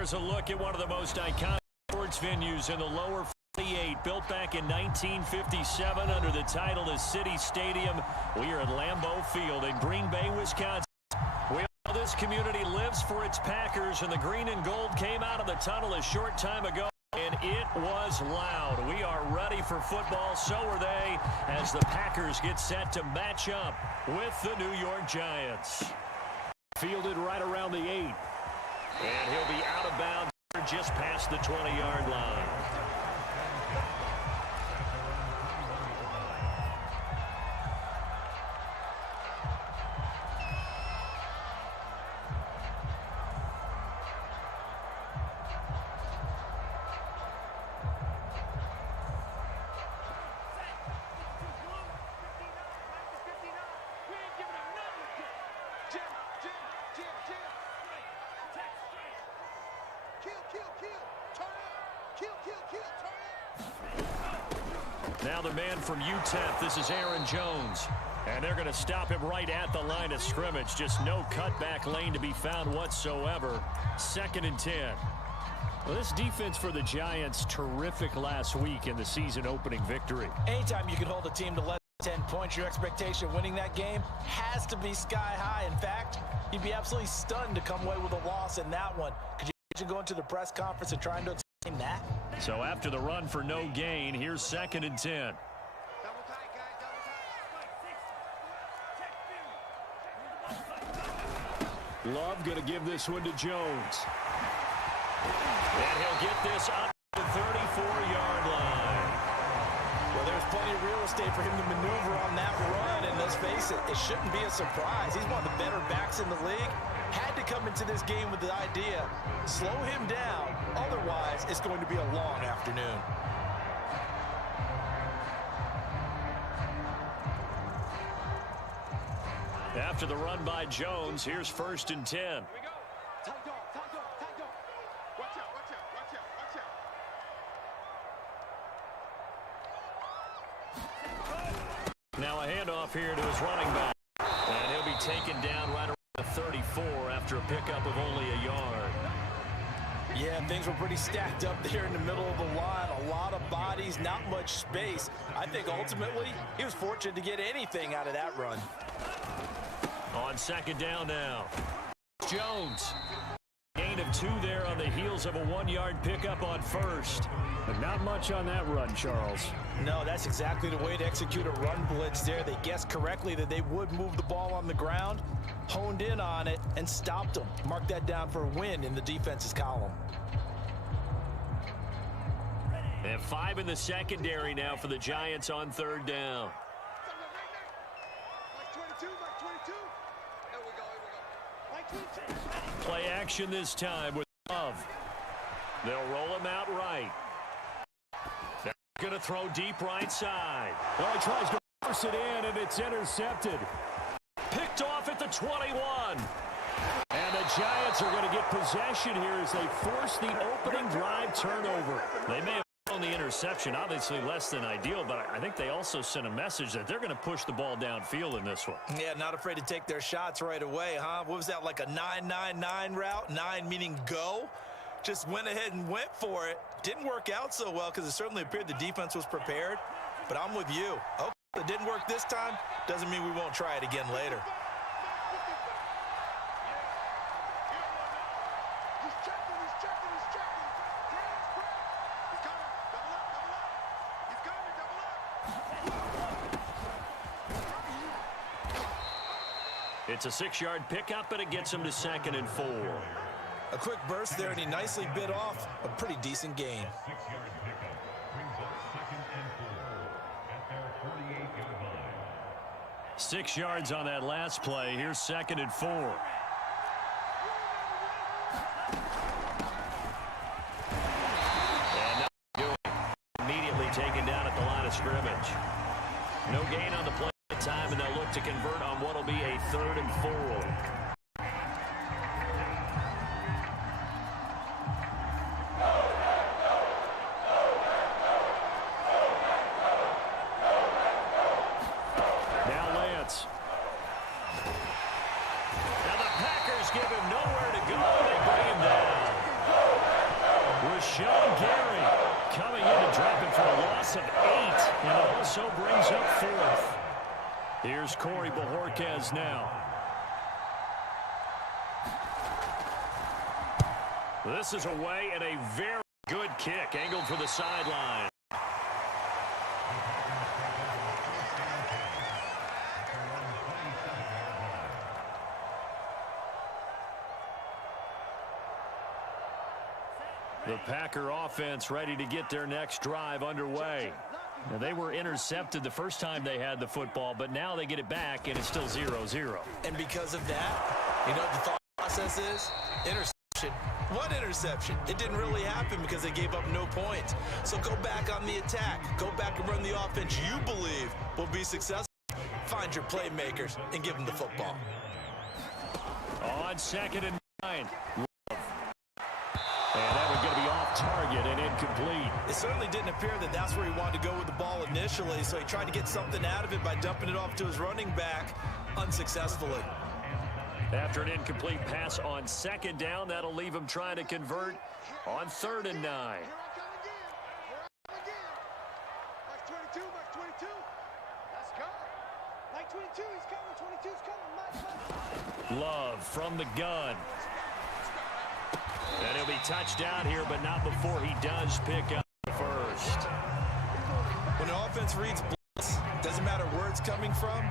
There's a look at one of the most iconic sports venues in the lower 48, built back in 1957 under the title of City Stadium. We are at Lambeau Field in Green Bay, Wisconsin. We know this community lives for its Packers, and the green and gold came out of the tunnel a short time ago, and it was loud. We are ready for football, so are they, as the Packers get set to match up with the New York Giants. Fielded right around the 8. And he'll be out of bounds just past the 20-yard line. Now the man from UTEP, this is Aaron Jones. And they're going to stop him right at the line of scrimmage. Just no cutback lane to be found whatsoever. 2nd and 10. Well, this defense for the Giants, terrific last week in the season opening victory. Anytime you can hold a team to less than 10 points, your expectation of winning that game has to be sky high. In fact, you'd be absolutely stunned to come away with a loss in that one. Could you imagine going to the press conference and trying to explain that? So after the run for no gain, here's 2nd and 10. Love going to give this one to Jones. And he'll get this up to the 34-yard line. Well, there's plenty of real estate for him to maneuver on that run, and let's face it, it shouldn't be a surprise. He's one of the better backs in the league. Had to come into this game with the idea, slow him down, otherwise it's going to be a long afternoon. After the run by Jones, here's 1st and 10. Here we go. Tight dog, tight dog, tight dog. Watch out, watch out, watch out, watch out. Now a handoff here to his running back. And he'll be taken down right around the 34 after a pickup of only a yard. Yeah, things were pretty stacked up there in the middle of the line. A lot of bodies, not much space. I think ultimately he was fortunate to get anything out of that run. On 2nd down now. Jones. Gain of 2 there on the heels of a 1-yard pickup on 1st. But not much on that run, Charles. No, that's exactly the way to execute a run blitz there. They guessed correctly that they would move the ball on the ground, honed in on it, and stopped them. Mark that down for a win in the defense's column. And 5 in the secondary now for the Giants on 3rd down. Play action this time with Love. They'll roll him out right. They're going to throw deep right side. Well, he tries to force it in, and it's intercepted. Picked off at the 21. And the Giants are going to get possession here as they force the opening drive turnover. They may have thrown the interception, obviously less than ideal, but I think they also sent a message that they're going to push the ball downfield in this one. Yeah, not afraid to take their shots right away, huh? What was that, like a 9-9-9 route? 9 meaning go? Just went ahead and went for it. Didn't work out so well because it certainly appeared the defense was prepared. But I'm with you. Okay, it didn't work this time. Doesn't mean we won't try it again later. It's a 6-yard pickup, and it gets him to 2nd and 4. A quick burst there, and he nicely bit off a pretty decent gain. 6-yard pickup brings up 2nd and 4 at their 48-yard line. 6 yards on that last play. Here's 2nd and 4. And now immediately taken down at the line of scrimmage. No gain on the play time, and they'll look to convert on what will be a 3rd and 4. Now Lance. Now the Packers give him nowhere to go. They bring him down. so brings up fourth. Here's Corey Bajorquez now. This is away and a very good kick angled for the sideline. The Packer offense ready to get their next drive underway. Now, they were intercepted the first time they had the football, but now they get it back, and it's still 0-0. And because of that, you know what the thought process is? Interception. What interception? It didn't really happen because they gave up no points. So go back on the attack. Go back and run the offense you believe will be successful. Find your playmakers and give them the football. On 2nd and 9. And that was going to be off target and incomplete. It certainly didn't appear that that's where he wanted to go with the ball initially, so he tried to get something out of it by dumping it off to his running back unsuccessfully. After an incomplete pass on 2nd down, that'll leave him trying to convert on 3rd and 9. Here I come again. Mike 22, Mike 22. Let's go. Mike 22, he's coming. 22's coming. Mike. Love from the gun. And he'll be touched down here, but not before he does pick up the first. When the offense reads blitz, doesn't matter where it's coming from,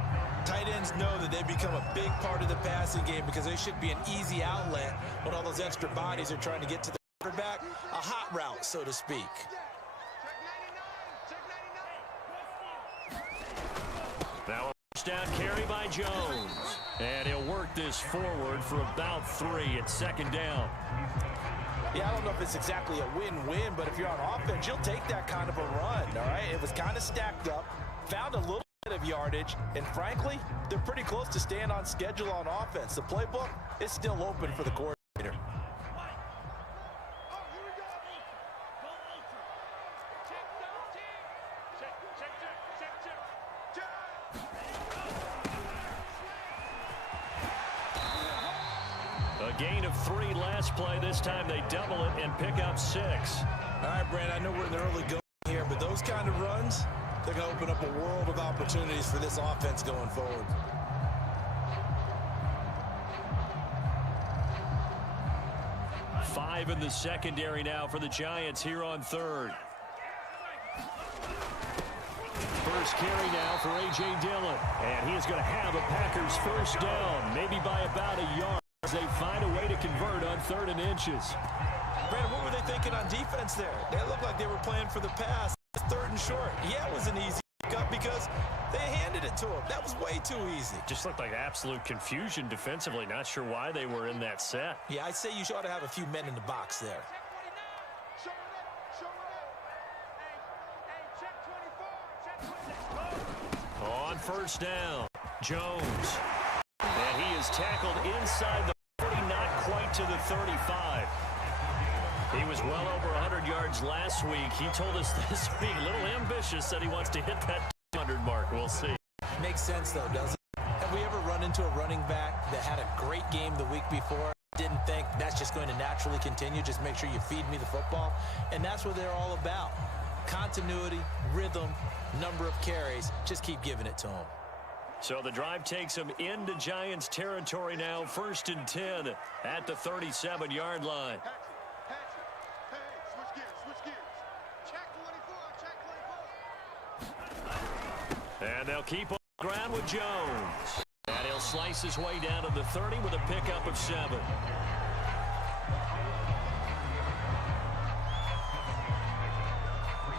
tight ends know that they become a big part of the passing game because they should be an easy outlet when all those extra bodies are trying to get to the quarterback. A hot route, so to speak. Now a first down carry by Jones. And he'll work this forward for about 3 at 2nd down. Yeah, I don't know if it's exactly a win-win, but if you're on offense, you'll take that kind of a run, all right? It was kind of stacked up, found a little bit of yardage, and frankly, they're pretty close to staying on schedule on offense. The playbook is still open for the coordinator. Gain of 3 last play. This time they double it and pick up 6. All right, Brand, I know we're in the early going here, but those kind of runs, they're going to open up a world of opportunities for this offense going forward. Five in the secondary now for the Giants here on 3rd. First carry now for A.J. Dillon. And he is going to have a Packers first down, maybe by about a yard. They find a way to convert on 3rd and inches. Brandon, what were they thinking on defense there? They looked like they were playing for the pass. 3rd and short. Yeah, it was an easy pickup because they handed it to him. That was way too easy. Just looked like absolute confusion defensively. Not sure why they were in that set. Yeah, I'd say you ought to have a few men in the box there. On first down, Jones. And he is tackled inside the 40, not quite to the 35. He was well over 100 yards last week. He told us this week, a little ambitious, that he wants to hit that 200 mark. We'll see. Makes sense, though, doesn't it? Have we ever run into a running back that had a great game the week before? Didn't think that's just going to naturally continue. Just make sure you feed me the football. And that's what they're all about. Continuity, rhythm, number of carries. Just keep giving it to them. So the drive takes him into Giants territory now. 1st and 10 at the 37-yard line. Switch gears. Check 24. And they'll keep on the ground with Jones. And he'll slice his way down to the 30 with a pickup of 7.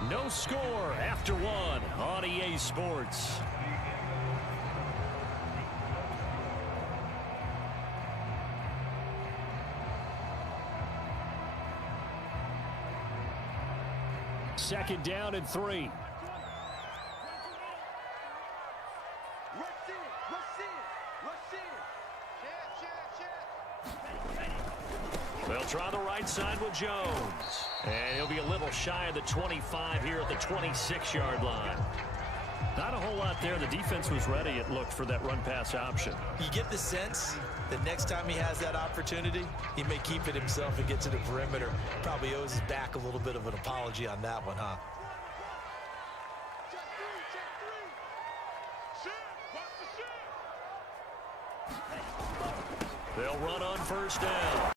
No score after 1 on EA Sports. Second down and 3. They'll try the right side with Jones. And he'll be a little shy of the 25 here at the 26-yard line. Not a whole lot there. The defense was ready, it looked, for that run-pass option. You get the sense that next time he has that opportunity, he may keep it himself and get to the perimeter. Probably owes his back a little bit of an apology on that one, huh? They'll run on first down.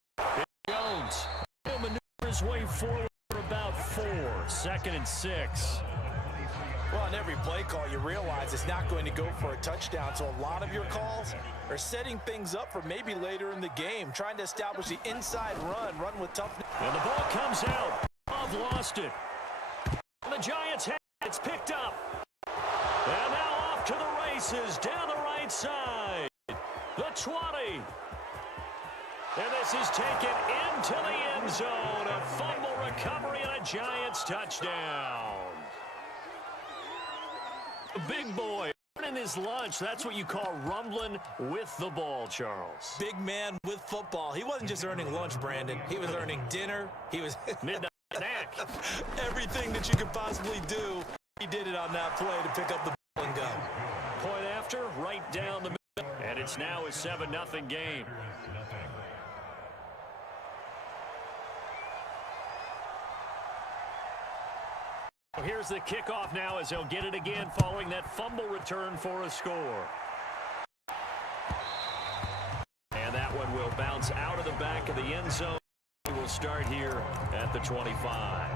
Jones. He'll maneuver his way forward for about 4. 2nd and 6. Well, on every play call, you realize it's not going to go for a touchdown, so a lot of your calls are setting things up for maybe later in the game, trying to establish the inside run with toughness. And the ball comes out. Love lost it. And the Giants have it. It's picked up. And now off to the races down the right side. The 20. And this is taken into the end zone. A fumble recovery and a Giants touchdown. The big boy earning his lunch. That's what you call rumbling with the ball, Charles. Big man with football. He wasn't just earning lunch, Brandon. He was earning dinner. He was midnight snack. Everything that you could possibly do, he did it on that play to pick up the ball and go. Point after, right down the middle. And it's now a 7-0 game. Here's the kickoff now as they'll get it again following that fumble return for a score. And that one will bounce out of the back of the end zone. We'll start here at the 25.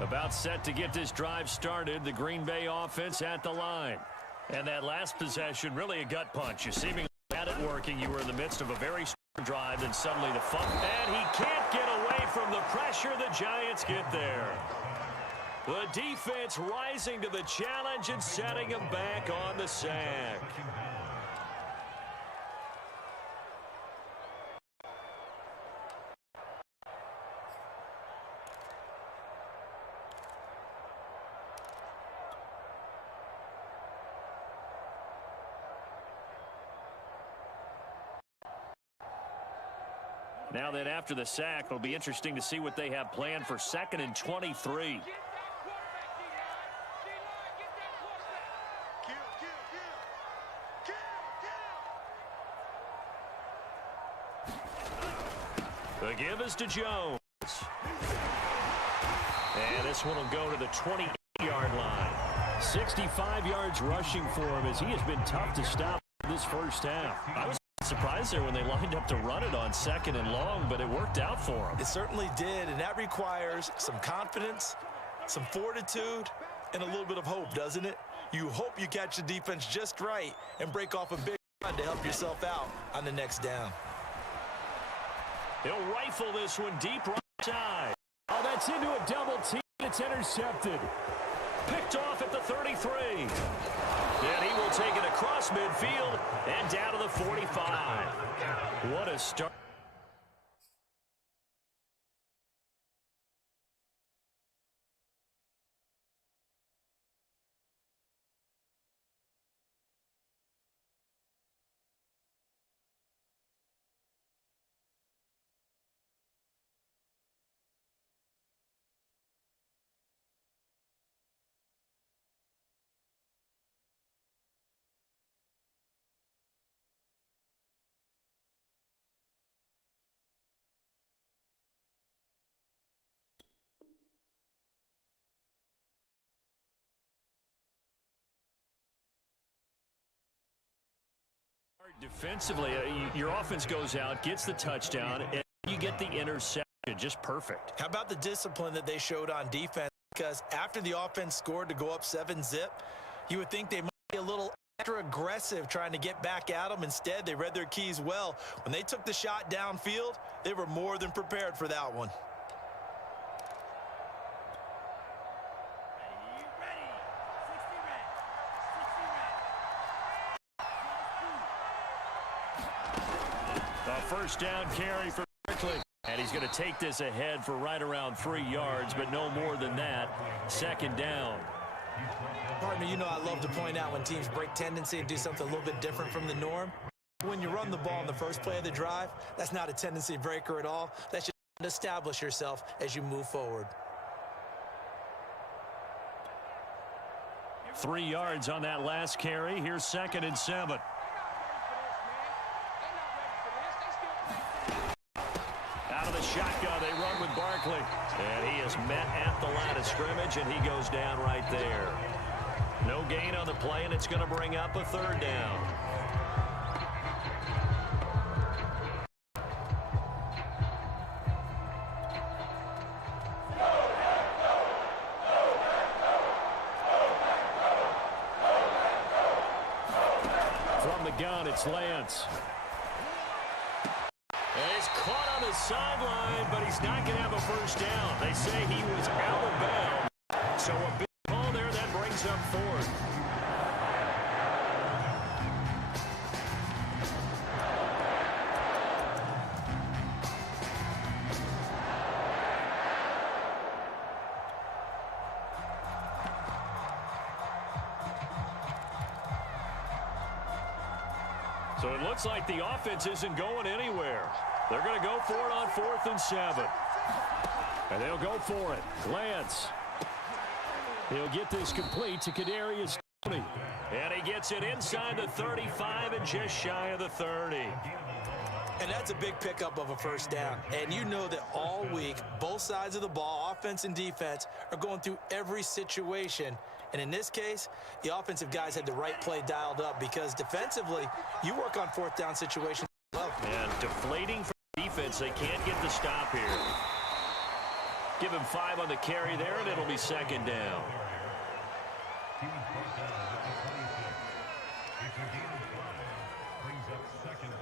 About set to get this drive started. The Green Bay offense at the line. And that last possession, really a gut punch. You seemingly had it working. You were in the midst of a very strong drive, and suddenly the fumble. And he can't get away from the pressure. The Giants get there. The defense rising to the challenge and setting him back on the sack. Now that after the sack, it'll be interesting to see what they have planned for 2nd and 23. The give is to Jones. And this one will go to the 28-yard line. 65 yards rushing for him as he has been tough to stop this first half. I was surprised there when they lined up to run it on 2nd and long, but it worked out for him. It certainly did, and that requires some confidence, some fortitude, and a little bit of hope, doesn't it? You hope you catch the defense just right and break off a big run to help yourself out on the next down. He'll rifle this one deep right side. Oh, that's into a double team. It's intercepted. Picked off at the 33. And he will take it across midfield and down to the 45. What a start. Defensively, your offense goes out, gets the touchdown, and you get the interception. Just perfect. How about the discipline that they showed on defense? Because after the offense scored to go up 7-zip, you would think they might be a little extra aggressive trying to get back at them. Instead, they read their keys well. When they took the shot downfield, they were more than prepared for that one. A first down carry for Barkley. And he's going to take this ahead for right around 3 yards, but no more than that. Second down. Partner, you know I love to point out when teams break tendency and do something a little bit different from the norm. When you run the ball in the first play of the drive, that's not a tendency breaker at all. That's just to establish yourself as you move forward. 3 yards on that last carry. Here's 2nd and 7. Out of the shotgun, they run with Barkley. And he is met at the line of scrimmage, and he goes down right there. No gain on the play, and it's going to bring up a 3rd down. From the gun, it's Lance. And he's caught on the sideline, but he's not going to have a first down. They say he was out of bounds. So a big ball there that brings up 4th. So it looks like the offense isn't going anywhere. They're going to go for it on 4th and 7. And they'll go for it. Lance. He'll get this complete to Kadarius Toney. And he gets it inside the 35 and just shy of the 30. And that's a big pickup of a first down. And you know that all week, both sides of the ball, offense and defense, are going through every situation. And in this case, the offensive guys had the right play dialed up because defensively, you work on 4th down situations. And deflating for defense, they can't get the stop here. Give him 5 on the carry there, and it'll be 2nd down. It's a gain of 5. Brings up 2nd and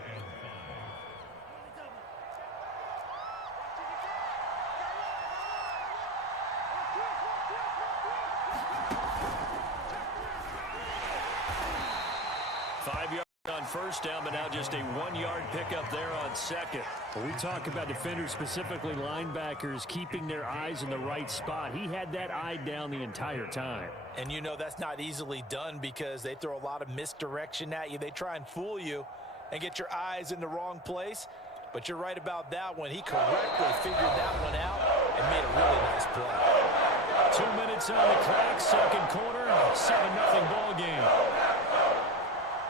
5. 5 yards on first down, but now just a 1-yard pickup there on 2nd. Well, we talk about defenders, specifically linebackers, keeping their eyes in the right spot. He had that eye down the entire time. And you know that's not easily done because they throw a lot of misdirection at you. They try and fool you and get your eyes in the wrong place. But you're right about that one. He correctly figured that one out and made a really nice play. 2 minutes on the clock, 2nd quarter, 7-0 ball game.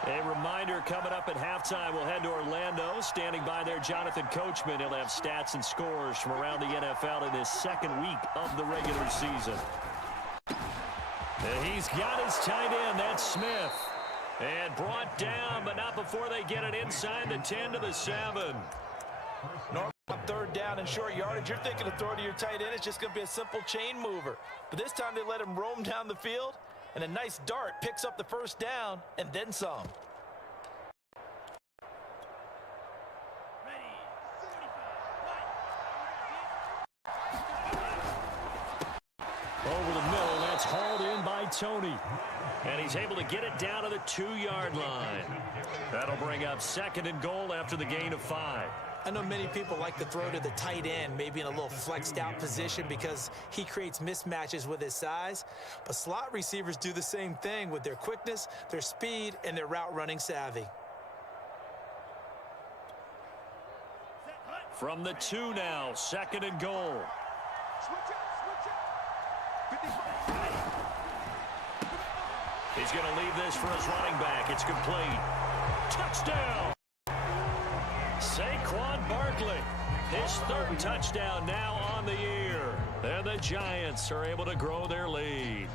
A reminder coming up at halftime, we'll head to Orlando. Standing by there, Jonathan Coachman. He'll have stats and scores from around the NFL in his 2nd week of the regular season. And he's got his tight end, that's Smith. And brought down, but not before they get it inside the 10 to the 7. Normally on 3rd down and short yardage, you're thinking of throwing to your tight end. It's just going to be a simple chain mover. But this time they let him roam down the field. And a nice dart picks up the first down and then some. Over the middle, that's hauled in by Toney. And he's able to get it down to the 2-yard line. That'll bring up 2nd and goal after the gain of 5. I know many people like to throw to the tight end, maybe in a little flexed out position because he creates mismatches with his size. But slot receivers do the same thing with their quickness, their speed, and their route running savvy. From the 2 now, 2nd and goal. He's going to leave this for his running back. It's complete. Touchdown! Saquon Barkley, his 3rd touchdown now on the year. And the Giants are able to grow their lead.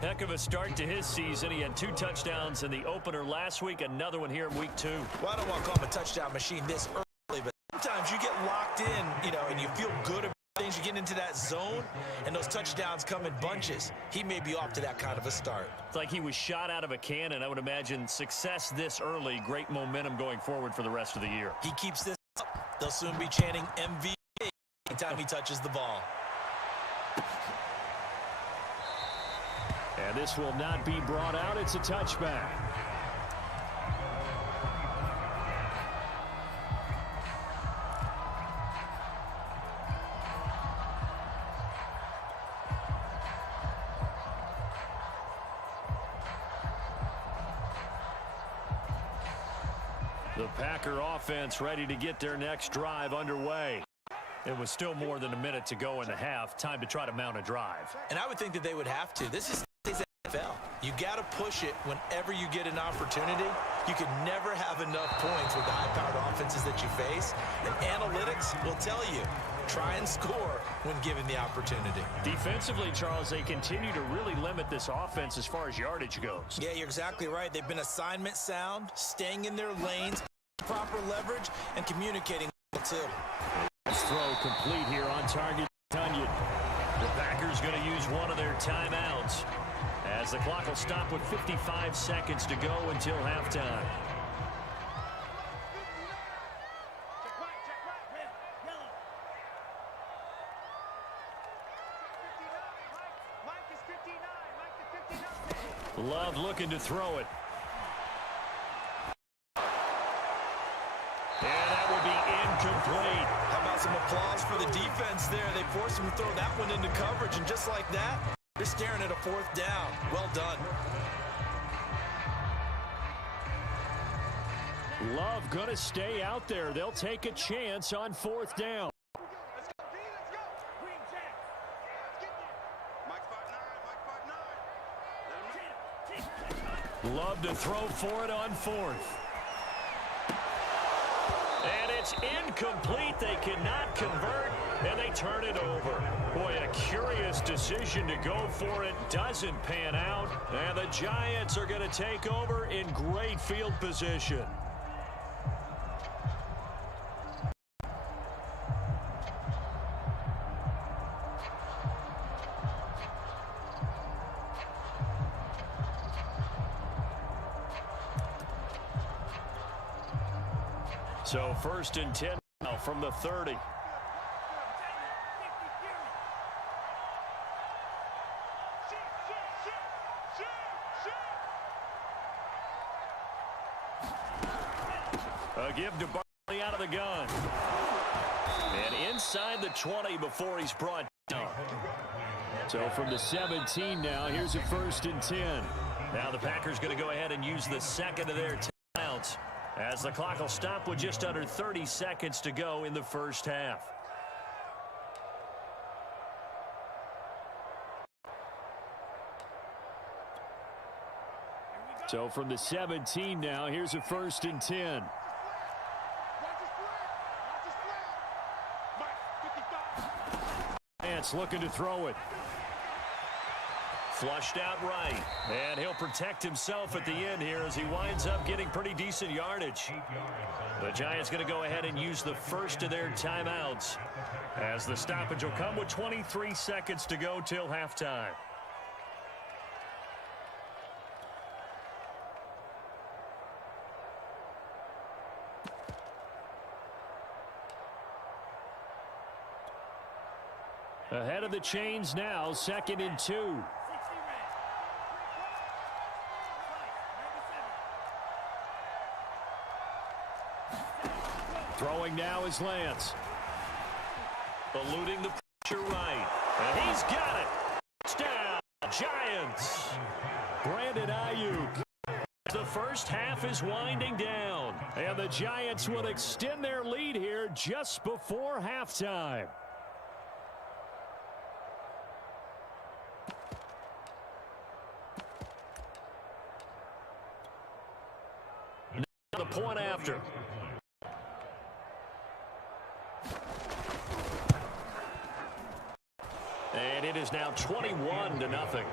Heck heck of a start to his season. He had 2 touchdowns in the opener last week, another one here in week 2. Well, I don't want to call him a touchdown machine this early, but sometimes you get locked in, and you feel good about things. You get into that zone, and those touchdowns come in bunches. He may be off to that kind of a start. It's like he was shot out of a cannon. I would imagine success this early, great momentum going forward for the rest of the year. He keeps this up. They'll soon be chanting MVP anytime he touches the ball. And this will not be brought out. It's a touchback. The Packer offense ready to get their next drive underway. It was still more than a minute to go in the half. Time to try to mount a drive. And I would think that they would have to. This is NFL. You got to push it whenever you get an opportunity. You can never have enough points with the high-powered offenses that you face. And analytics will tell you, try and score when given the opportunity. Defensively, Charles, they continue to really limit this offense as far as yardage goes. Yeah, you're exactly right. They've been assignment sound, staying in their lanes, proper leverage, and communicating too. Let's throw complete here on target. Tunyon. The Packers going to use one of their timeouts as the clock will stop with 55 seconds to go until halftime. Love looking to throw it. And that will be incomplete. How about some applause for the defense there? They forced him to throw that one into coverage, and just like that, they're staring at a 4th down. Well done. Love going to stay out there. They'll take a chance on 4th down. Let's go, D, let's go. Green Jack. Let's get there. Mike 5'9", Mike 5'9". Love to throw for it on 4th. And it's incomplete. They cannot convert, and they turn it over. Boy, a curious decision to go for it. Doesn't pan out, and the Giants are going to take over in great field position. So 1st and 10 now from the 30. A give to Barkley out of the gun. And inside the 20 before he's brought down. So from the 17 now, here's a 1st and 10. Now the Packers going to go ahead and use the second of their timeouts, as the clock will stop with just under 30 seconds to go in the first half. So from the 17 now, here's a 1st and 10. Giants looking to throw it. Flushed out right, and he'll protect himself at the end here as he winds up getting pretty decent yardage. The Giants going to go ahead and use the first of their timeouts, as the stoppage will come with 23 seconds to go till halftime. Ahead of the chains now, 2nd and 2. Throwing now is Lance. Eluding the pressure right. And he's got it. Touchdown, Giants. Brandon Ayuk. The first half is winding down. And the Giants will extend their lead here just before halftime. The point after. And it is now 21-0.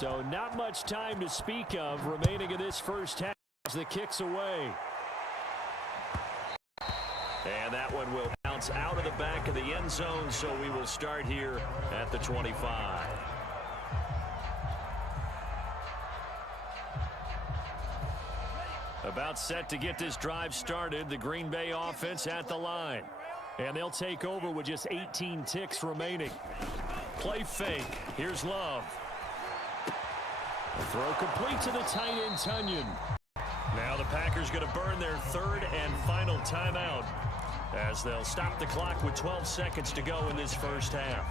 So not much time to speak of remaining in this first half as the kick's away. And that one will bounce out of the back of the end zone, so we will start here at the 25. About set to get this drive started, the Green Bay offense at the line. And they'll take over with just 18 ticks remaining. Play fake. Here's Love. The throw complete to the tight end, Tunyon. Now the Packers going to burn their third and final timeout as they'll stop the clock with 12 seconds to go in this first half.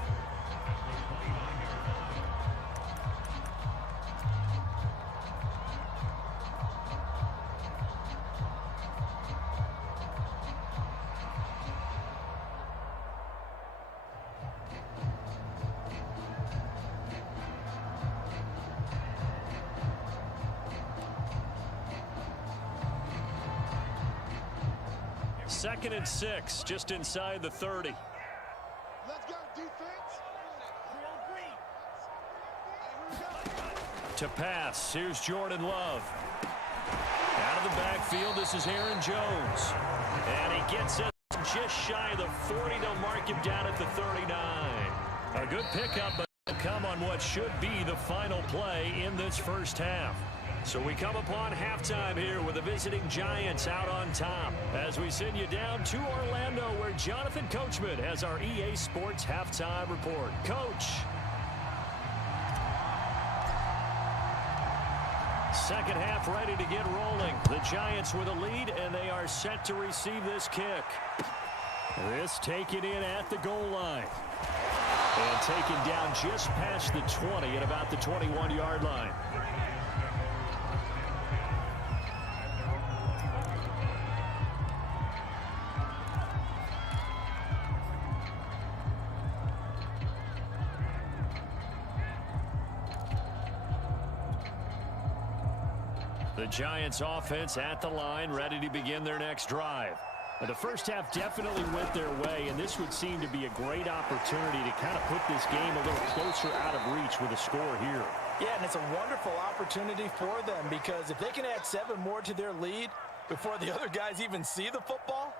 Second and 6, just inside the 30. Let's go, defense. To pass, here's Jordan Love. Out of the backfield, this is Aaron Jones. And he gets it just shy of the 40. They'll mark him down at the 39. A good pickup, but come on what should be the final play in this first half. So we come upon halftime here with the visiting Giants out on top as we send you down to Orlando where Jonathan Coachman has our EA Sports halftime report. Coach. Second half ready to get rolling. The Giants with a lead, and they are set to receive this kick. This taken in at the goal line. And taken down just past the 20 at about the 21-yard line. The Giants offense at the line, ready to begin their next drive. The first half definitely went their way, and this would seem to be a great opportunity to kind of put this game a little closer out of reach with a score here. Yeah, and it's a wonderful opportunity for them because if they can add 7 more to their lead before the other guys even see the football,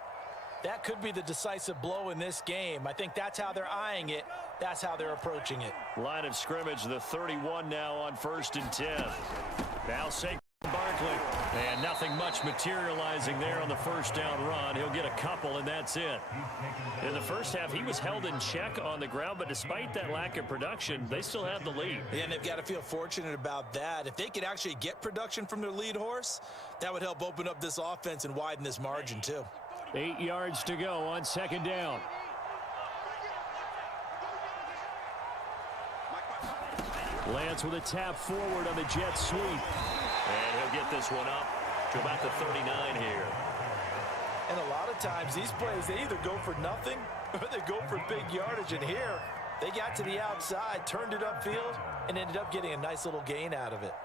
that could be the decisive blow in this game. I think that's how they're eyeing it. That's how they're approaching it. Line of scrimmage, the 31 now on 1st and 10. Now Saquon Barkley. And nothing much materializing there on the first down run. He'll get a couple, and that's it. In the first half, he was held in check on the ground, but despite that lack of production, they still have the lead. And they've got to feel fortunate about that. If they could actually get production from their lead horse, that would help open up this offense and widen this margin, too. 8 yards to go on second down. Lance with a tap forward on the jet sweep. And he'll get this one up to about the 39 here. And a lot of times these plays, they either go for nothing or they go for big yardage. And here, they got to the outside, turned it upfield, and ended up getting a nice little gain out of it.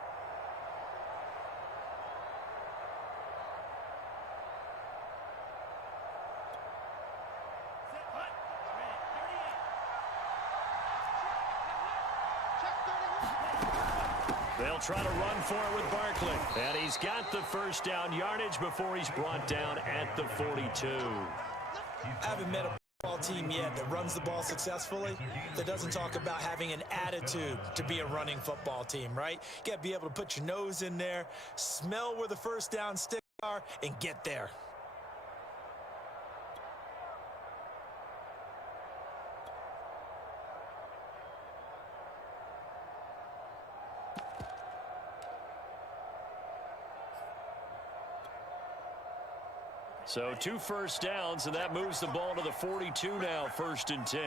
They'll try to run for it with Barkley. And he's got the first down yardage before he's brought down at the 42. I haven't met a football team yet that runs the ball successfully, that doesn't talk about having an attitude to be a running football team, right? You got to be able to put your nose in there, smell where the first down sticks are, and get there. So 2 first downs, and that moves the ball to the 42 now, 1st and 10.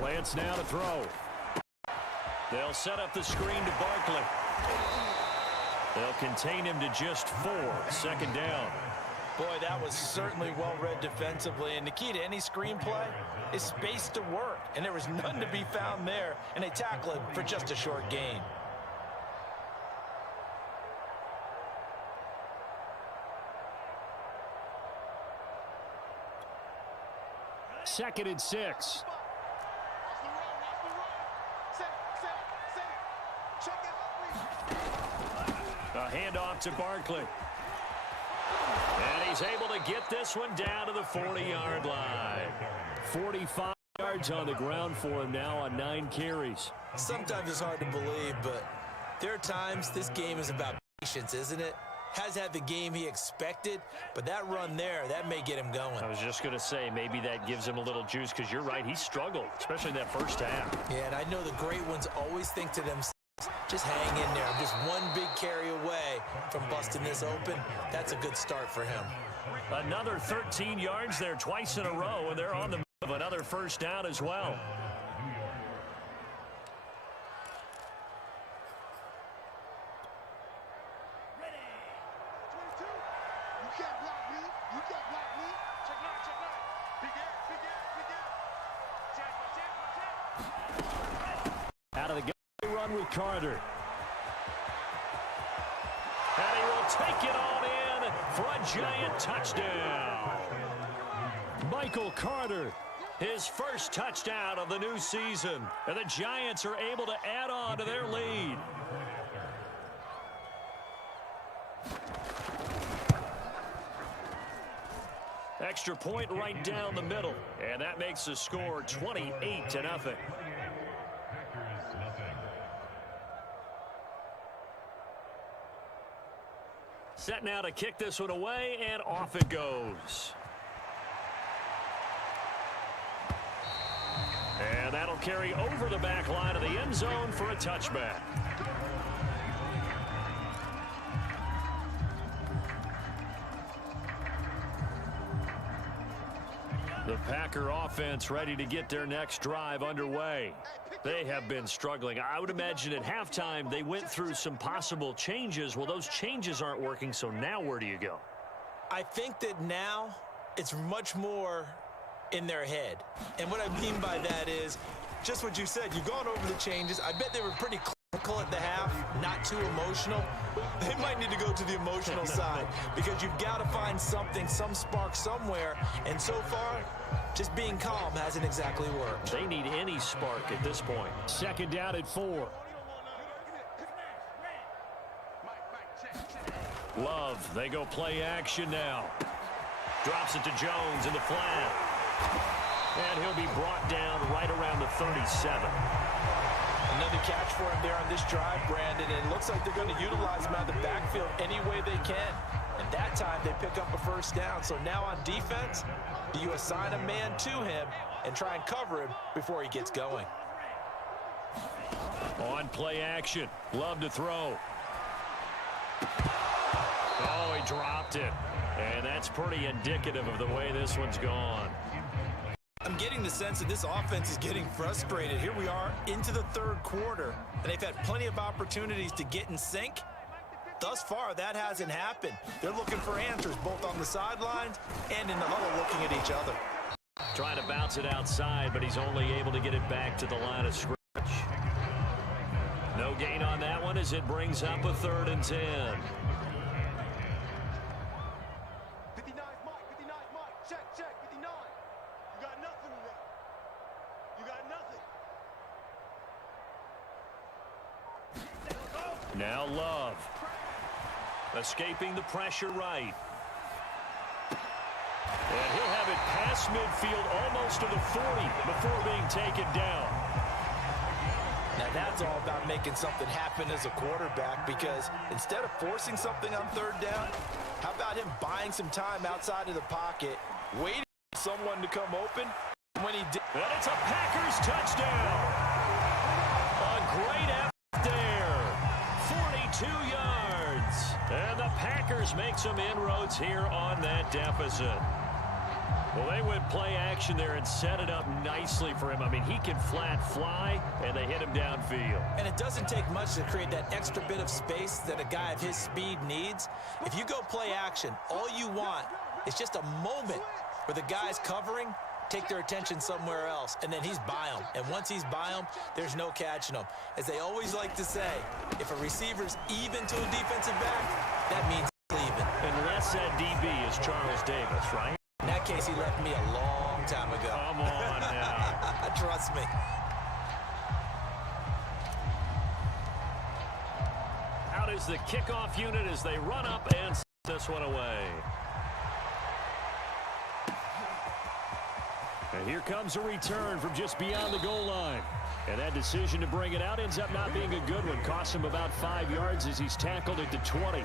Lance now to throw. They'll set up the screen to Barkley. They'll contain him to just 4, 2nd down. Boy, that was certainly well read defensively, and the key to any screenplay is space to work, and there was none to be found there, and they tackle it for just a short gain. Second and 6. A handoff to Barkley. And he's able to get this one down to the 40-yard line. 45 yards on the ground for him now on 9 carries. Sometimes it's hard to believe, but there are times this game is about patience, isn't it? Has had the game he expected, but that run there, that may get him going. I was just going to say, maybe that gives him a little juice, because you're right, he struggled, especially that first half. Yeah, and I know the great ones always think to themselves, just hang in there. I'm just one big carry away from busting this open. That's a good start for him. Another 13 yards there twice in a row, and they're on the move. Another first down as well. Out of the game, run with Carter. And he will take it on in for a giant touchdown. Michael Carter, his first touchdown of the new season. And the Giants are able to add on to their lead. Extra point right down the middle. And that makes the score 28-0. Set now to kick this one away, and off it goes. And that'll carry over the back line of the end zone for a touchback. The Packer offense ready to get their next drive underway. They have been struggling. I would imagine at halftime they went through some possible changes. Well, those changes aren't working, so now where do you go? I think that now it's much more in their head. And what I mean by that is just what you said. You've gone over the changes. I bet they were pretty clinical at the half, not too emotional. They might need to go to the emotional side because you've got to find something, some spark somewhere. And so far, just being calm hasn't exactly worked. They need any spark at this point. Second down at 4. Love, they go play action now. Drops it to Jones in the flat. And he'll be brought down right around the 37. Another catch for him there on this drive, Brandon. And it looks like they're going to utilize him out of the backfield any way they can. And that time they pick up a first down. So now on defense, do you assign a man to him and try and cover him before he gets going? On play action. Love to throw. Oh, he dropped it. And that's pretty indicative of the way this one's gone. I'm getting the sense that this offense is getting frustrated. Here we are into the third quarter, and they've had plenty of opportunities to get in sync. Thus far, that hasn't happened. They're looking for answers both on the sidelines and in the huddle looking at each other. Trying to bounce it outside, but he's only able to get it back to the line of scrimmage. No gain on that one as it brings up a 3rd and 10. 59, Mike, check, 59. You got nothing in there. You got nothing. Now Love. Escaping the pressure right. And he'll have it past midfield almost to the 40 before being taken down. Now that's all about making something happen as a quarterback, because instead of forcing something on 3rd down, how about him buying some time outside of the pocket, waiting for someone to come open? When he did, and it's a Packers touchdown. A great effort there. 42 yards. And the Packers make some inroads here on that deficit. Well, they went play action there and set it up nicely for him. I mean, he can flat fly, and they hit him downfield. and it doesn't take much to create that extra bit of space that a guy of his speed needs. If you go play action, all you want is just a moment where the guy's covering, take their attention somewhere else, and then he's by him. And once he's by him, there's no catching him. As they always like to say, if a receiver's even to a defensive back, that means he's leaving. Unless that DB is Charles Davis, right? In that case, he left me a long time ago. Come on now. Trust me. Out out is the kickoff unit as they run up and send this one away. And here comes a return from just beyond the goal line. And that decision to bring it out ends up not being a good one. Costs him about 5 yards as he's tackled at the 20.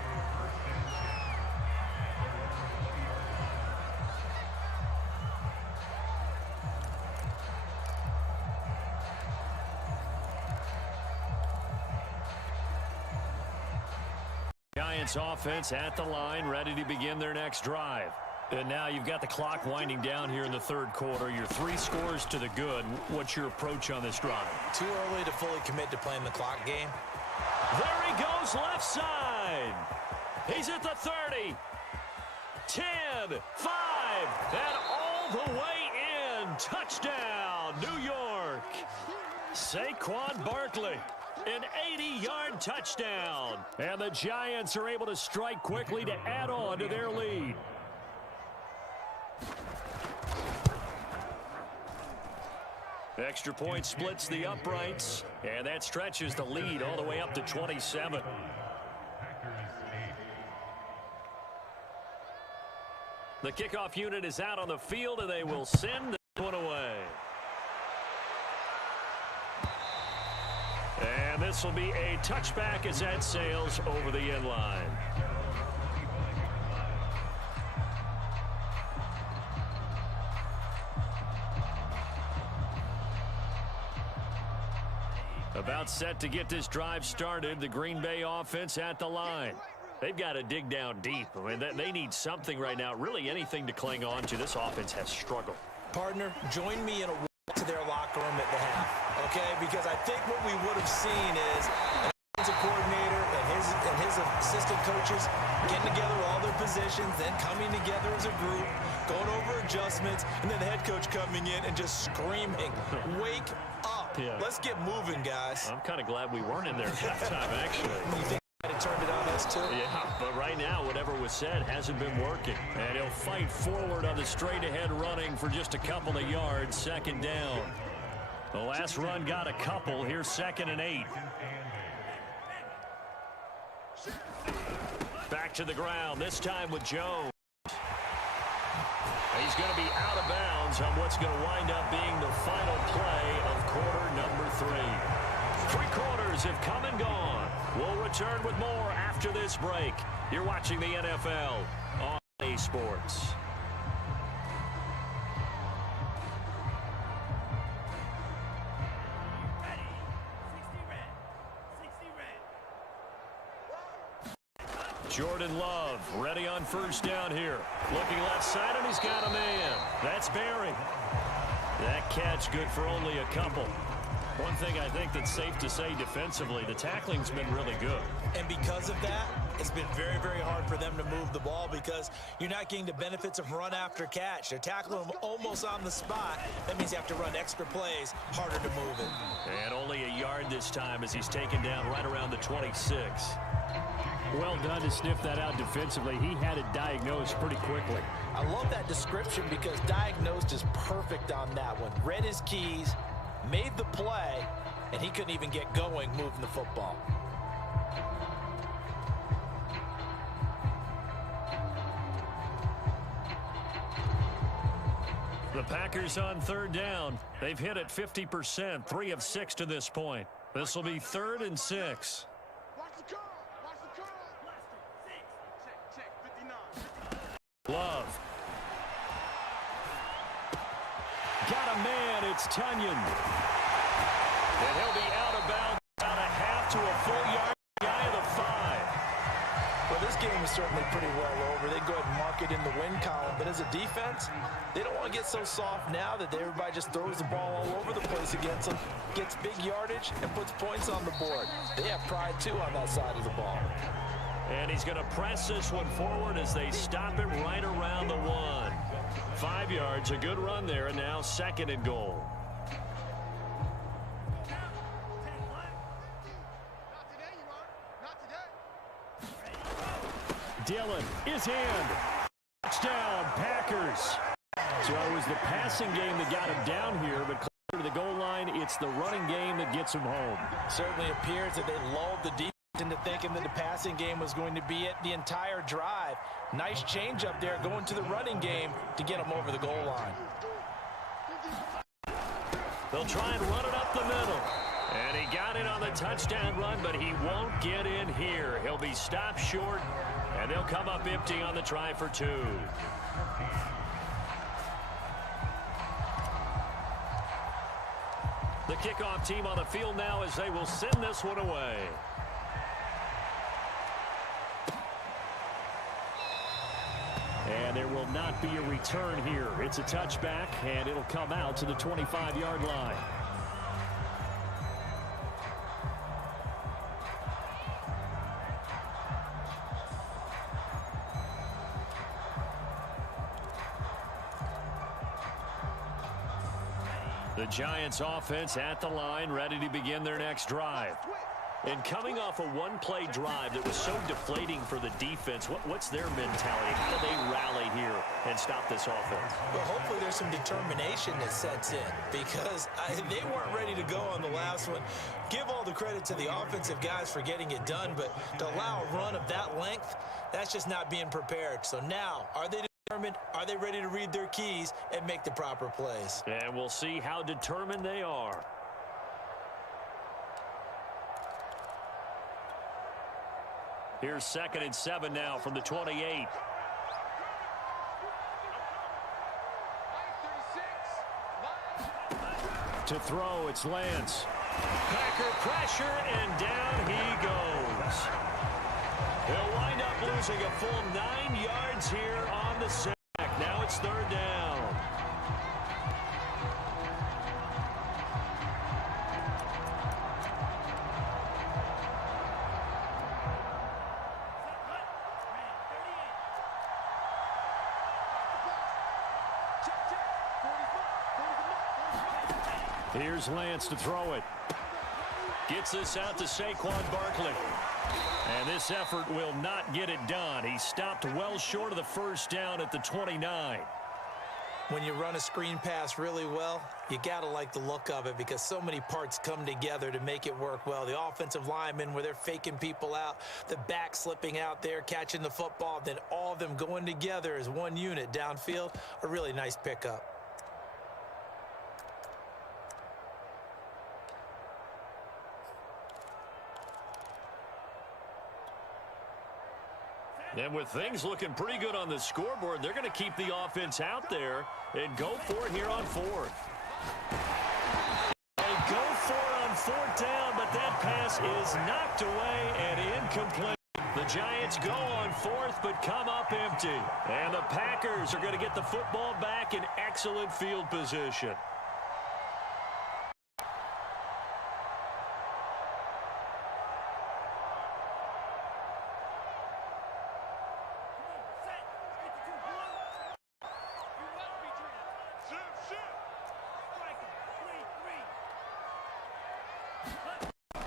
Giants offense at the line, ready to begin their next drive. And now you've got the clock winding down here in the third quarter. You're 3 scores to the good. What's your approach on this drive? Too early to fully commit to playing the clock game. There he goes left side. He's at the 30. 10, 5, and all the way in. Touchdown, New York. Saquon Barkley. An 80-yard touchdown. And the Giants are able to strike quickly to add on to their lead. Extra point splits the uprights, and that stretches the lead all the way up to 27. The kickoff unit is out on the field, and they will send this one away. And this will be a touchback as that sails over the end line. About set to get this drive started, the Green Bay offense at the line. They've got to dig down deep. I mean, they need something right now, really anything to cling on to. This offense has struggled. Partner, join me in a walk to their locker room at the half, okay? Because I think what we would have seen is an offensive coordinator and his assistant coaches getting together all their positions, then coming together as a group, going over adjustments, and then the head coach coming in and just screaming, wake up. Yeah. Let's get moving, guys. I'm kind of glad we weren't in there at halftime, actually. You think they might have turned it on us, too? Yeah, but right now, whatever was said hasn't been working. And he'll fight forward on the straight-ahead running for just a couple of yards, second down. The last run got a couple. Here's 2nd and 8. Back to the ground, this time with Jones. He's going to be out of bounds on what's going to wind up being the final play of quarter number 3. 3 quarters have come and gone. We'll return with more after this break. You're watching the NFL on A Sports. Jordan Love ready on first down here. Looking left side, and he's got a man. That's Barry. That catch good for only a couple. One thing I think that's safe to say defensively, the tackling's been really good. And because of that, it's been very, very hard for them to move the ball because you're not getting the benefits of run after catch. They're tackling them almost on the spot. That means you have to run extra plays, harder to move it. And only a yard this time as he's taken down right around the 26. Well done to sniff that out defensively. He had it diagnosed pretty quickly. I love that description because diagnosed is perfect on that one. Read his keys, made the play, and he couldn't even get going moving the football. The Packers on third down. They've hit it 50%, 3 of 6 to this point. This will be 3rd and 6. Love. Got a man, it's Tunyon. And he'll be out of bounds about a half to a full yard guy of the 5. Well, this game is certainly pretty well over. They go ahead and mark it in the win column. But as a defense, they don't want to get so soft now that everybody just throws the ball all over the place against them, gets big yardage, and puts points on the board. They have pride, too, on that side of the ball. And he's going to press this one forward as they stop it right around the 1. 5 yards, a good run there, and now 2nd and goal. Dillon is in. Touchdown, Packers. So it was the passing game that got him down here, but closer to the goal line, it's the running game that gets him home. Certainly appears that they lulled the defense into thinking that the passing game was going to be it the entire drive. Nice change up there going to the running game to get them over the goal line. They'll try and run it up the middle. And he got in on the touchdown run, but he won't get in here. He'll be stopped short, and they'll come up empty on the try for 2. The kickoff team on the field now as they will send this one away. And there will not be a return here. It's a touchback, and it'll come out to the 25-yard line. The Giants offense at the line, ready to begin their next drive. And coming off a one-play drive that was so deflating for the defense, what's their mentality? How do they rally here and stop this offense? Well, hopefully there's some determination that sets in because they weren't ready to go on the last one. Give all the credit to the offensive guys for getting it done, but to allow a run of that length, that's just not being prepared. So now, are they determined? Are they ready to read their keys and make the proper plays? And we'll see how determined they are. Here's 2nd and 7 now from the 28. To throw, it's Lance. Packer pressure, and down he goes. They'll wind up losing a full 9 yards here on the sack. Now it's 3rd down. Here's Lance to throw it. Gets this out to Saquon Barkley. And this effort will not get it done. He stopped well short of the 1st down at the 29. When you run a screen pass really well, you got to like the look of it because so many parts come together to make it work well. The offensive linemen, where they're faking people out, the back slipping out there, catching the football, then all of them going together as one unit downfield, a really nice pickup. And with things looking pretty good on the scoreboard, they're going to keep the offense out there and go for it here on 4th. They go for it on 4th down, but that pass is knocked away and incomplete. The Giants go on 4th, but come up empty. And the Packers are going to get the football back in excellent field position.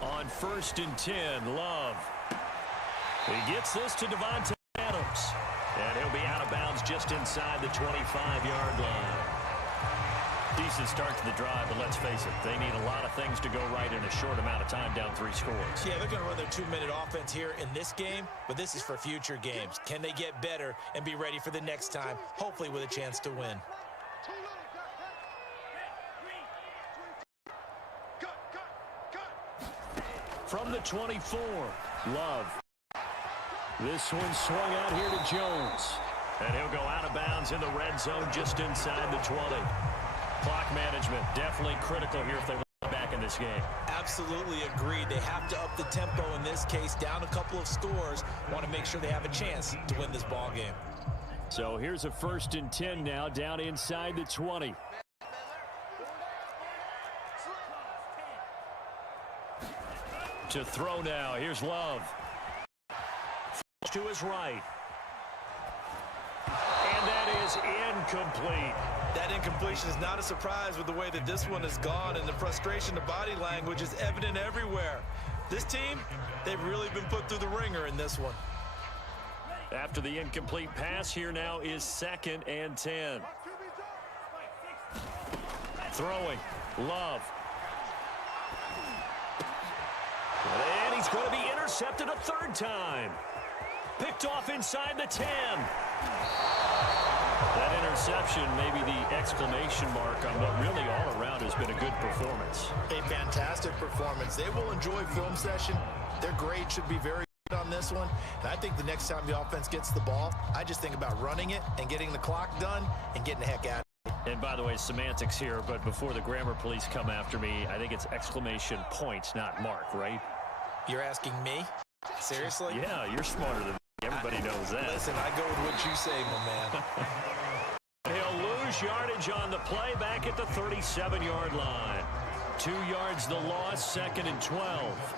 On 1st and 10, Love. He gets this to Devontae Adams. And he'll be out of bounds just inside the 25-yard line. Decent start to the drive, but let's face it, they need a lot of things to go right in a short amount of time, down 3 scores. Yeah, they're going to run their 2-minute offense here in this game, but this is for future games. Can they get better and be ready for the next time, hopefully with a chance to win? From the 24, Love. This one swung out here to Jones. And he'll go out of bounds in the red zone just inside the 20. Clock management definitely critical here if they want to get back in this game. Absolutely agreed. They have to up the tempo in this case, down a couple of scores. Want to make sure they have a chance to win this ball game. So here's a 1st and 10 now, down inside the 20. To throw now. Here's Love. To his right. And that is incomplete. That incompletion is not a surprise with the way that this one has gone, and the frustration, the body language is evident everywhere. This team, they've really been put through the ringer in this one. After the incomplete pass, here now is 2nd and 10. Throwing. Love. And he's going to be intercepted a third time. Picked off inside the 10. That interception, maybe the exclamation mark on what really all around has been a good performance. A fantastic performance. They will enjoy film session. Their grade should be very good on this one. And I think the next time the offense gets the ball, I just think about running it and getting the clock done and getting the heck out of it. And by the way, semantics here, but before the grammar police come after me, I think it's exclamation point, not mark, right? You're asking me? Seriously? Yeah, you're smarter than me. Everybody knows that. Listen, I go with what you say, my man. He'll lose yardage on the play back at the 37-yard line. 2 yards the loss, 2nd and 12.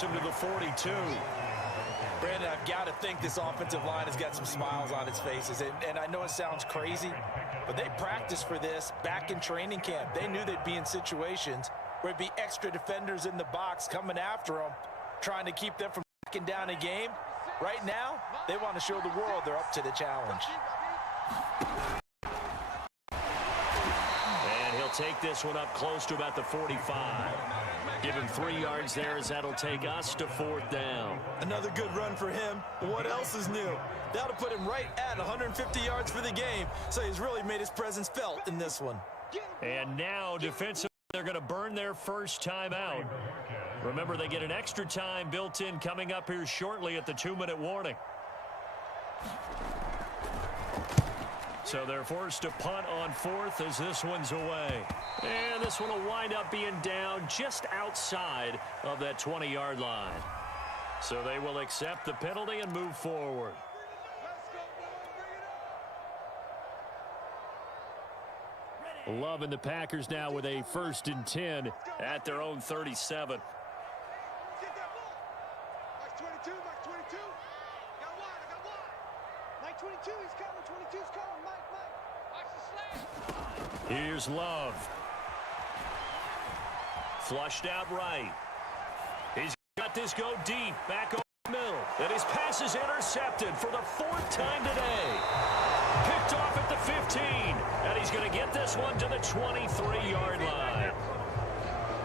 Him to the 42. Brandon, I've got to think this offensive line has got some smiles on its faces. And I know it sounds crazy, but they practiced for this back in training camp. They knew they'd be in situations where it'd be extra defenders in the box coming after them, trying to keep them from backing down a game. Right now, they want to show the world they're up to the challenge. And he'll take this one up close to about the 45. Give him 3 yards there as that'll take us to 4th down. Another good run for him. What else is new? That'll put him right at 150 yards for the game. So he's really made his presence felt in this one. And now defensively they're going to burn their first time out. Remember, they get an extra time built in coming up here shortly at the 2-minute warning. So they're forced to punt on 4th as this one's away. And this one will wind up being down just outside of that 20-yard line. So they will accept the penalty and move forward. Loving the Packers now with a 1st and 10 at their own 37. Get that ball. Mike 22, Mike 22. Got one, I got one. Mike 22, he's coming, 22's coming. Mike. Watch the slant. Here's Love. Flushed out right. He's got this go deep, back over the middle. And his pass is intercepted for the 4th time today. Picked off at the 15. And he's going to get this one to the 23-yard line.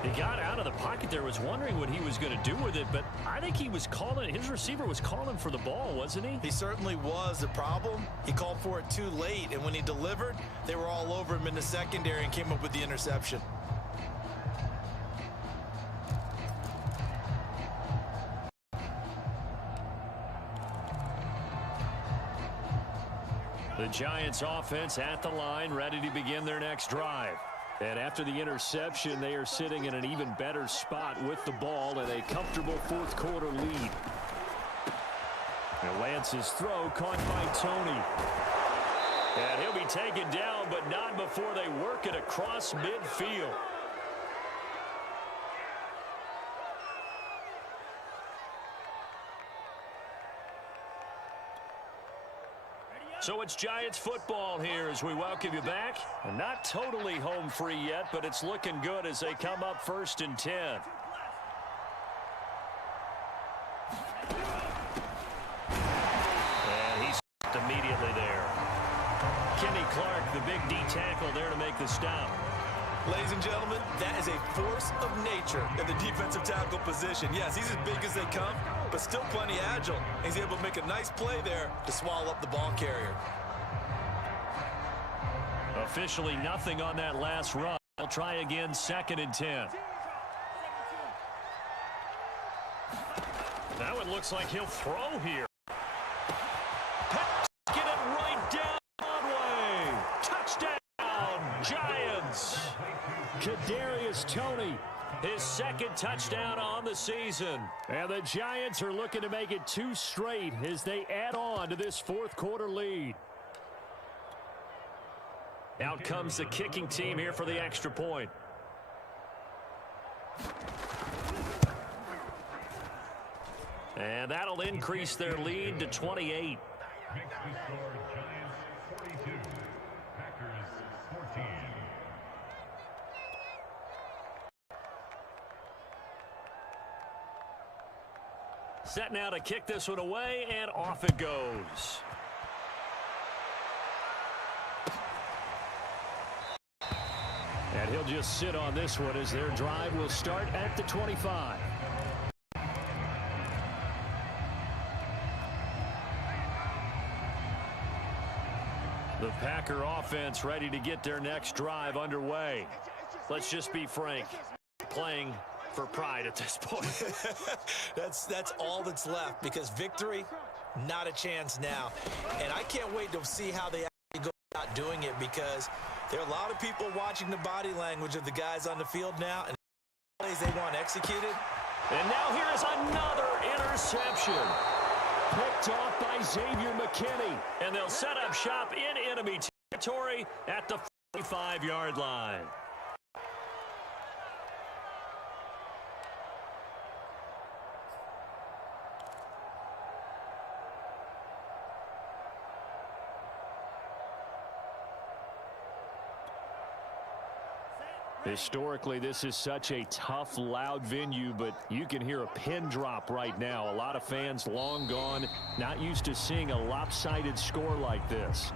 He got out of the pocket there, was wondering what he was going to do with it, but I think he was calling, his receiver was calling for the ball, wasn't he? He certainly was. The problem, he called for it too late, and when he delivered, they were all over him in the secondary and came up with the interception. The Giants offense at the line, ready to begin their next drive. And after the interception, they are sitting in an even better spot with the ball and a comfortable 4th quarter lead. And Lance's throw caught by Tony. And he'll be taken down, but not before they work it across midfield. So it's Giants football here as we welcome you back. Not totally home free yet, but it's looking good as they come up 1st and 10. And he's immediately there. Kenny Clark, the big D tackle there to make the stop. Ladies and gentlemen, that is a force of nature in the defensive tackle position. Yes, he's as big as they come, but still plenty agile. He's able to make a nice play there to swallow up the ball carrier. Officially nothing on that last run. They'll try again, 2nd and 10. Now it looks like he'll throw here. Pass, get it right down Broadway. Touchdown, Giants. Kadarius Toney, his 2nd touchdown on the season. And the Giants are looking to make it 2 straight as they add on to this 4th quarter lead. Out comes the kicking team here for the extra point. And that'll increase their lead to 28. Makes the score Giants 42, Packers 14. Set now to kick this one away, and off it goes. And he'll just sit on this one as their drive will start at the 25. The Packer offense ready to get their next drive underway. Let's just be frank, playing for pride at this point. That's all that's left, because victory, not a chance now. And I can't wait to see how they actually go about doing it, because there are a lot of people watching the body language of the guys on the field now, and the plays they want executed. And now here is another interception. Picked off by Xavier McKinney. And they'll set up shop in enemy territory at the 45-yard line. Historically, this is such a tough, loud venue, but you can hear a pin drop right now. A lot of fans long gone, not used to seeing a lopsided score like this.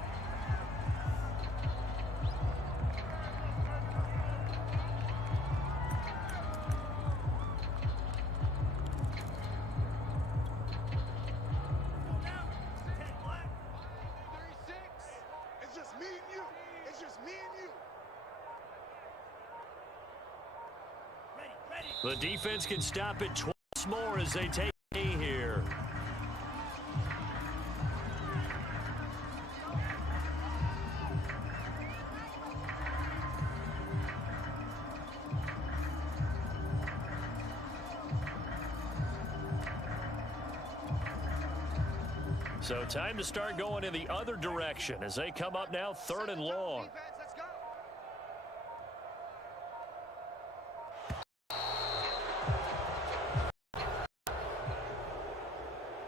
It's just me and you. It's just me and you. The defense can stop it twice more as they take a here. So time to start going in the other direction as they come up now 3rd and long. Defense, let's go.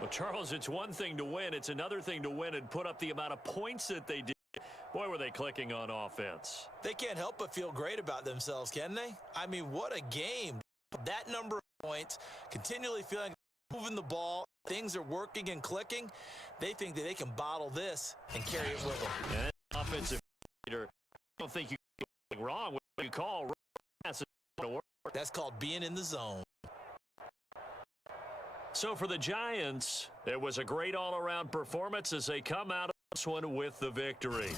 Well, Charles, it's one thing to win. It's another thing to win and put up the amount of points that they did. Boy, were they clicking on offense. They can't help but feel great about themselves, can they? I mean, what a game. That number of points, continually feeling moving the ball, things are working and clicking. They think that they can bottle this and carry it with them. And offensive leader, I don't think you can do anything wrong with what you call run pass. That's called being in the zone. So for the Giants, it was a great all-around performance as they come out of this one with the victory.